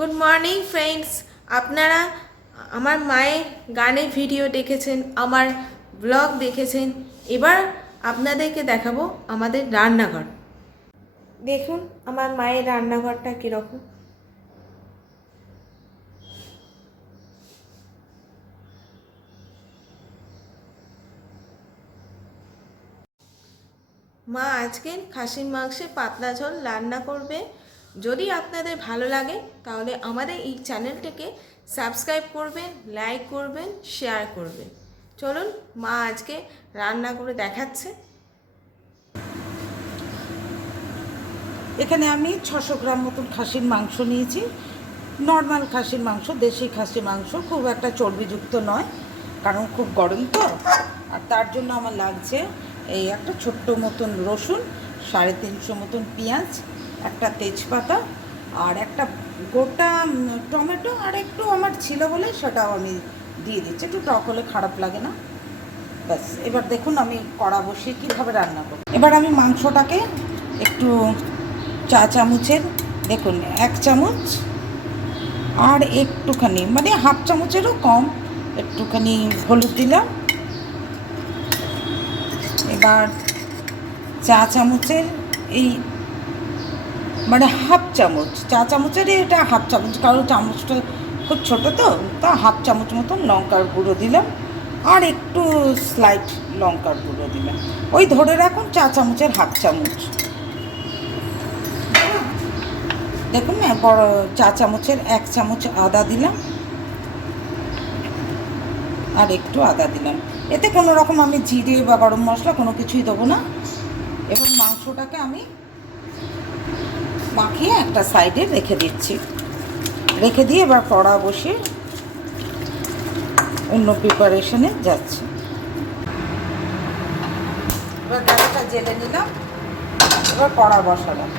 Good morning friends আপনারা আমার মায়ের গানের ভিডিও দেখেছেন, আমার ব্লগ দেখেছেন। এবার আপনাদেরকে দেখাবো আমাদের রান্নাঘর। দেখুন, আমার মায়ের রান্নাঘরটা কীরকম। মা আজকে খাসির মাংসে পাতলা ঝোল রান্না করবে। যদি আপনাদের ভালো লাগে, তাহলে আমাদের এই চ্যানেলটাকে সাবস্ক্রাইব করবেন, লাইক করবেন, শেয়ার করবেন। চলুন, মা আজকে রান্না করে দেখাচ্ছে। এখানে আমি ছশো গ্রাম মতন খাসির মাংস নিয়েছি। নর্মাল খাসির মাংস, দেশি খাসি মাংস খুব একটা চর্বিযুক্ত নয়, কারণ খুব গরম তো। আর তার জন্য আমার লাগছে এই একটা ছোট্ট মতন রসুন, সাড়ে তিনশো মতন পেঁয়াজ একটা তেজপাতা আর একটা গোটা টমেটো আর একটু আমার ছিল বলে সেটাও আমি দিয়ে দিচ্ছি। একটু টক হলে খারাপ লাগে না। ব্যাস, এবার দেখুন আমি কড়া বসিয়ে কীভাবে রান্না করব। এবার আমি মাংসটাকে একটু চা চামচের, দেখুন, এক চামচ আর একটুখানি মানে হাফ চামচেরও কম, একটুখানি হলুদ দিলাম। এবার চা চামচের এই মানে হাফ চামচ, চা চামচেরই এটা হাফ চামচ, কারণ চামচটা খুব ছোট তো, তা হাফ চামচ মতন লঙ্কার গুঁড়ো দিলাম, আর একটু স্লাইট লঙ্কার গুঁড়ো দিলাম। ওই ধরে রাখুন চা চামচের হাফ চামচ। দেখুন বড় চা চামচের এক চামচ আদা দিলাম, আর একটু আদা দিলাম। এতে কোনো রকম আমি জিরে বা গরম মশলা কোনো কিছুই দেবো না, এবং মাংসটাকে আমি মাখিয়ে একটা সাইডে রেখে দিচ্ছি। রেখে দিয়ে এবার কড়া বসিয়ে অন্য প্রিপারেশনে যাচ্ছি। এবার গ্যাসটা জেলে নিলাম, এবার কড়া বসালাম।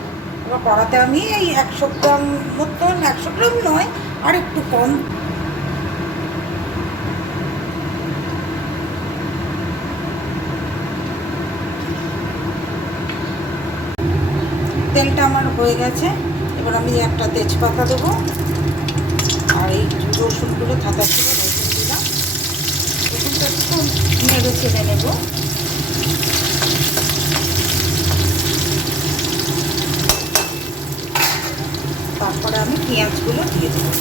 এবার কড়াতে আমি এই একশো গ্রাম মতন একশো গ্রাম নয় আর একটু কম তেলটা আমার হয়ে গেছে। এবার আমি একটা তেজপাতা দেবো। আর এই রসুনগুলো থাকা ছিল, রসুন দিলাম। রসুনটা একটু নেড়ে চেড়ে নেব। তারপরে আমি পেঁয়াজগুলো দিয়ে দেবো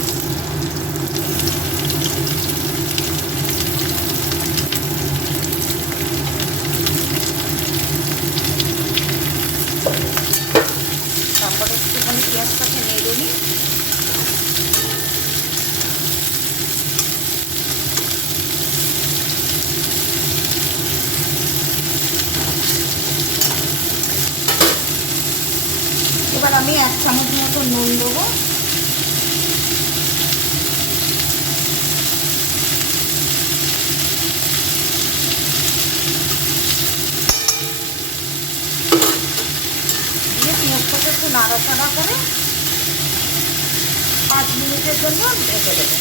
তারপরে একটুখানি নিই এবার আমি এক চামচ মতো নুন দেবো। দিয়ে পেঁয়াজটাকে একটু নাড়াচাড়া করে পাঁচ মিনিটের জন্য ঢেকে দেবো।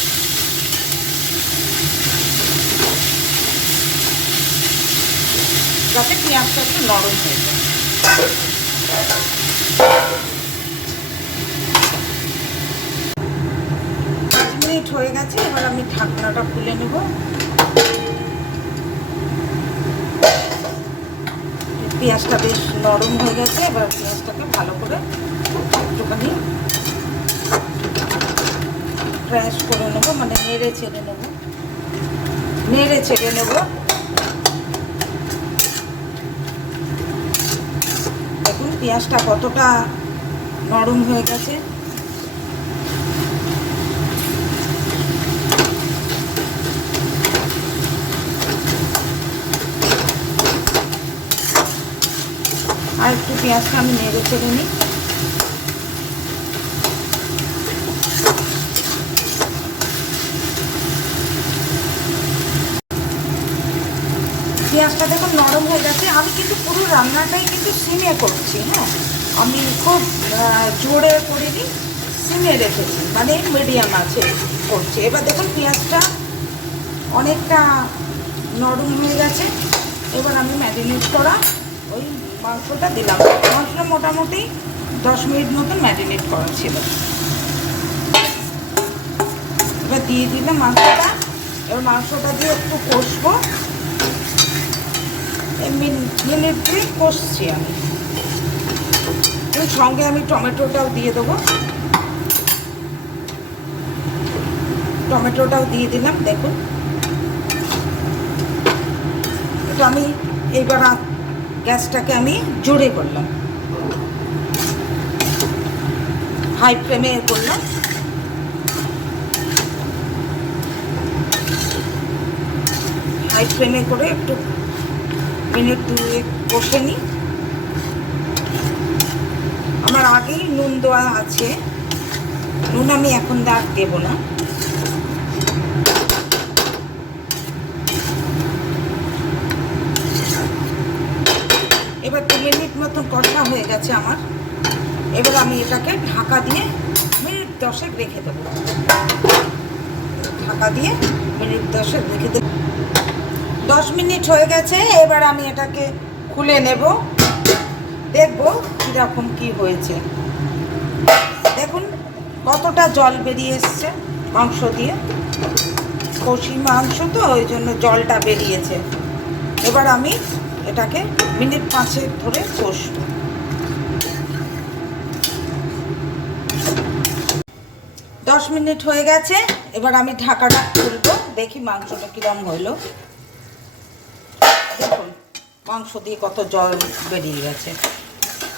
যাতে পেঁয়াজটা একটু নরম হয়ে যায়। পাঁচ মিনিট হয়ে গেছে, এবার আমি ঢাকনাটা খুলে নেব। পেঁয়াজটা বেশ নরম হয়ে গেছে, এবার পেঁয়াজটাকে ভালো করে একটুখানি ক্র্যাশ করে নেব মানে নেড়ে ছেড়ে নেব। নেড়ে ছেড়ে নেব। দেখুন, পেঁয়াজটা কতটা নরম হয়ে গেছে। আর একটু পেঁয়াজটা আমি নেড়ে চেড়ে নিই। পেঁয়াজটা দেখুন নরম হয়ে গেছে। আমি কিন্তু পুরো রান্নাটাই কিন্তু সিমে করছি হ্যাঁ। আমি খুব জোরে করিনি, সিমে রেখেছি মানে মিডিয়াম আছে করছি। এবার দেখুন পেঁয়াজটা অনেকটা নরম হয়ে গেছে। এবার আমি ম্যারিনেট করা ওই মাংসটা দিলাম। মাংসটা মোটামুটি দশ মিনিট মতন ম্যারিনেট করা ছিল। এবার দিয়ে দিলাম মাংসটা। এবার মাংসটা দিয়ে একটু কষবো। এই মিন- মিনিট দিয়ে কষছি আমি। এর সঙ্গে আমি টমেটোটাও দিয়ে দেবো। টমেটোটাও দিয়ে দিলাম, দেখুন। এটা আমি এইবার গ্যাসটাকে আমি জোরে করলাম। হাই ফ্লেমে করলাম। হাই ফ্লেমে করে একটু মিনিট দুয়েক কষে নিই আমার আগেই নুন দেওয়া আছে। নুন আমি এখন আর দেবো না। এবার দু মিনিট মতন কষা হয়ে গেছে আমার। এবার আমি এটাকে ঢাকা দিয়ে মিনিট দশেক রেখে দেবো। ঢাকা দিয়ে মিনিট দশেক রেখে দেবো। দশ মিনিট হয়ে গেছে, এবার আমি এটাকে খুলে নেব। দেখব কীরকম কি হয়েছে। দেখুন কতটা জল বেরিয়ে এসছে মাংস দিয়ে। কষি মাংস তো, ওই জন্য জলটা বেরিয়েছে। এবার আমি এটাকে মিনিট পাঁচেক ধরে কষবো। দশ মিনিট হয়ে গেছে, এবার আমি ঢাকাটা খুলবো, দেখি মাংসটা কিরম দেখুন মাংস দিয়ে কত জল বেরিয়ে গেছে।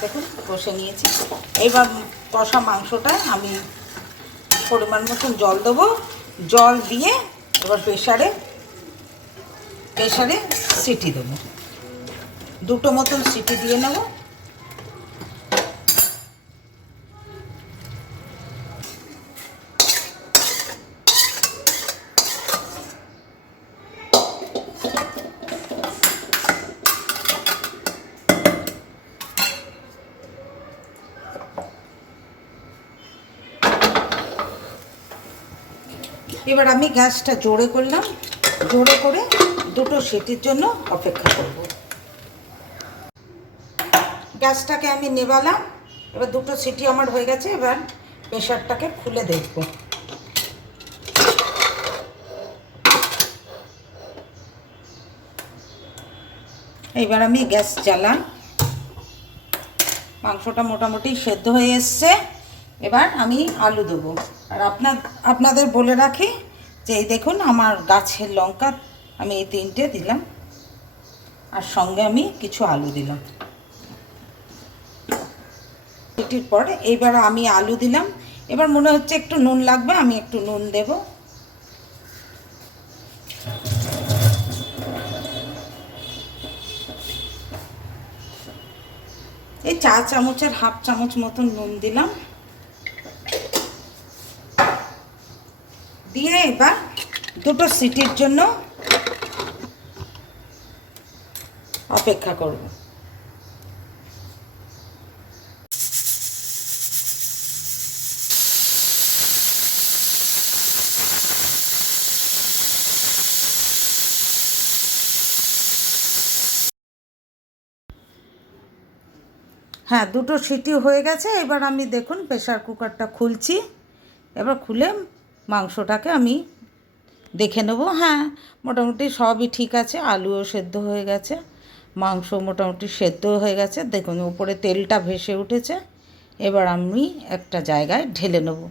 দেখুন, কষে নিয়েছি। এইবার কষা মাংসটা আমি পরিমাণ মতন জল দেবো। জল দিয়ে এবার প্রেশারে প্রেশারে সিটি দেবো। দুটো মতন সিটি দিয়ে নেব। এবার আমি গ্যাসটা জোরে করলাম, জোরে করে দুটো সিটির জন্য অপেক্ষা করব। গ্যাসটাকে আমি নেবালাম, এবার দুটো সিটি আমার হয়ে গেছে, এবার প্রেশারটাকে খুলে দেখব। এবার আমি গ্যাস জ্বালাম। মাংসটা মোটামুটি সেদ্ধ হয়ে এসছে। এবার আমি আলু দেবো। আর আপনার, আপনাদের বলে রাখি যে এই দেখুন আমার গাছের লঙ্কা আমি এই তিনটে দিলাম। আর সঙ্গে আমি কিছু আলু দিলাম। এটির পর এইবার আমি আলু দিলাম। এবার মনে হচ্ছে একটু নুন লাগবে, আমি একটু নুন দেব। এই চা চামচের হাফ চামচ মতন নুন দিলাম। দিয়ে এবার দুটো সিটির জন্য অপেক্ষা করব। হ্যাঁ দুটো সিটি হয়ে গেছে। এবার আমি দেখুন প্রেশার কুকারটা খুলছি। এবার খুলে মাংসটাকে আমি দেখে নেব। হ্যাঁ মোটামুটি সবই ঠিক আছে, আলুও সেদ্ধ হয়ে গেছে, মাংস মোটামুটি সেদ্ধ হয়ে গেছে। দেখুন, উপরে তেলটা ভেসে উঠেছে, এবার আমি একটা জায়গায় ঢেলে নেব।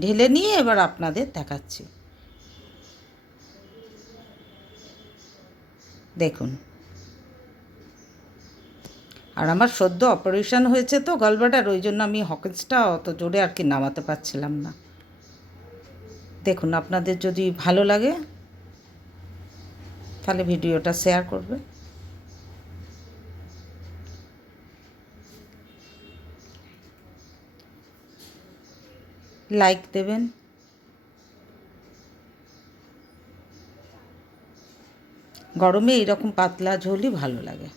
ঢেলে নিয়ে এবার আপনাদের দেখাচ্ছি। দেখুন। আর আমার সদ্য অপারেশন হয়েছে তো গলবাটার, ওই জন্য আমি হকেন্সটা অত জোরে আর কি নামাতে পারছিলাম না। দেখুন, আপনাদের যদি ভালো লাগে, তাহলে ভিডিওটা শেয়ার করবে লাইক দেবেন। গরমে এইরকম পাতলা ঝোলই ভালো লাগে।